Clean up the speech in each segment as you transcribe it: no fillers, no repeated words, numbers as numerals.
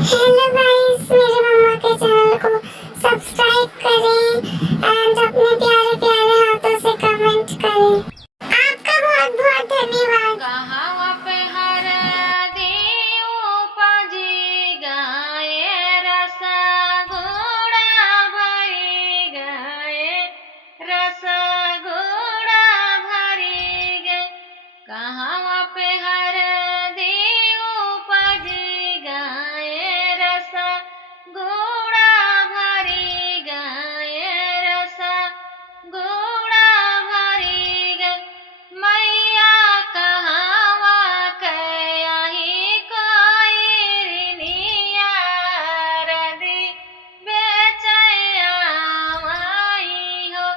Hello guys, मेरे mama के channel को सब्सक्राइब करें एंड अपने प्यारे प्यारे हाथों से कमेंट करें। आपका बहुत बहुत धन्यवाद। कहाँ पे हर दियो पाजी गाए रसगुड़ा भरी गए, रसगुड़ा भरी गए। कहाँ पे हर दियो पाजी गाए रसगुड़ा भरी गए, रसगुड़ा भरी गए। मैया कहावा कयाही कोई निया रदी बेचैया माई हो।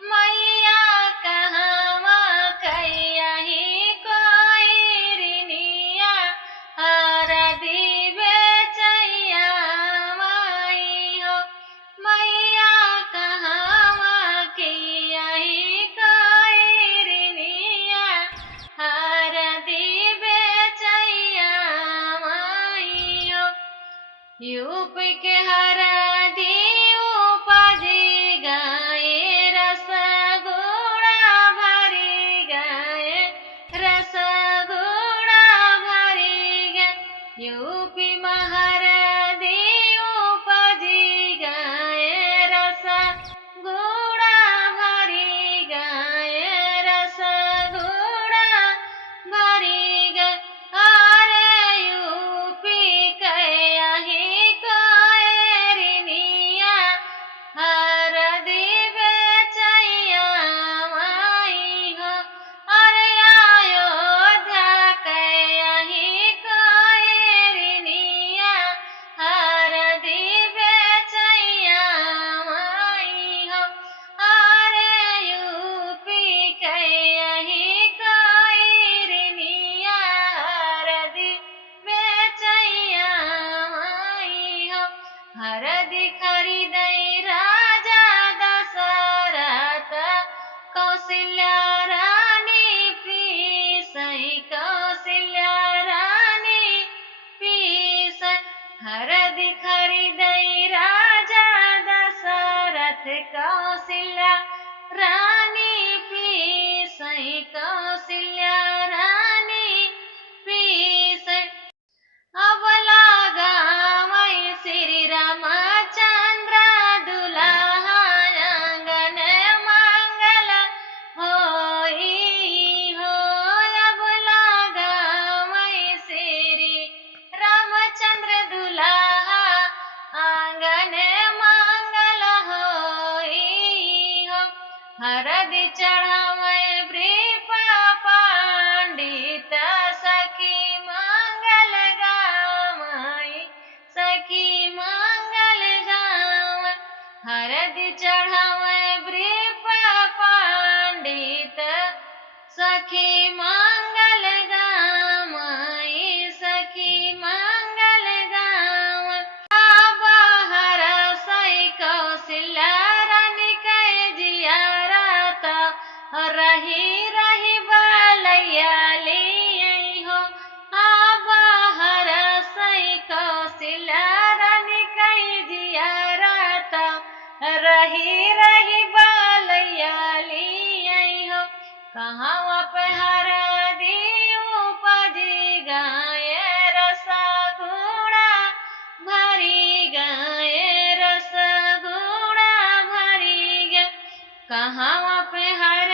मैया कहावा कयाही कोई निया रदी बेचैया माई हो। मैया कहावा कयाही कोई निया हरदी बेचैया माई हो। यूपी के हरदी उपजी गए, रसगुड़ा भरी गए, रसगुड़ा भरी गए। यूपी में हरदी उपजी गए, रसगुड़ा भरी गए, रसगुड़ा भरी गए। अरे यूपी कयाही कोई निया हरदी बेचैया माई हो। अरे अयोध्या कयाही कोई निया हरदी बेचैया माई हो। अरे यूपी कयाही कोई निया हरदी बेचैया माई हो। हरदी खरीदई राजा दशरथ, कौशल्या रानी पीसई, कौशल्या रानी पीसई। हरदी खरीदई राजा दशरथ, कौशल्या रानी पीसई, कौशल्या रानी पीसई। अब लागा मई श्री रामचंद्र दुल्हा आंगन मंगल होई हो। अब लागा मई श्री रामचंद्र दुल्हा आंगन मंगल होई हो। हरदी चढ़ावे वृप पंडित, सखी मंगल गावई, सखी मंगल गावई। हरदी चढ़ावे वृप पंडित, सखी मंगल गावई, सखी मंगल गावई। बाहर सई कौशल्या रानी कै जियारत, रही रही बलैया लियई हो। बाहर सई कौशल्या रानी कै जियारत, रही रही बलैया लियई हो। कहाँ पे हरदी उपजी गए, रसगुड़ा भरी गए, रसगुड़ा भरी गए। कहाँ पे हर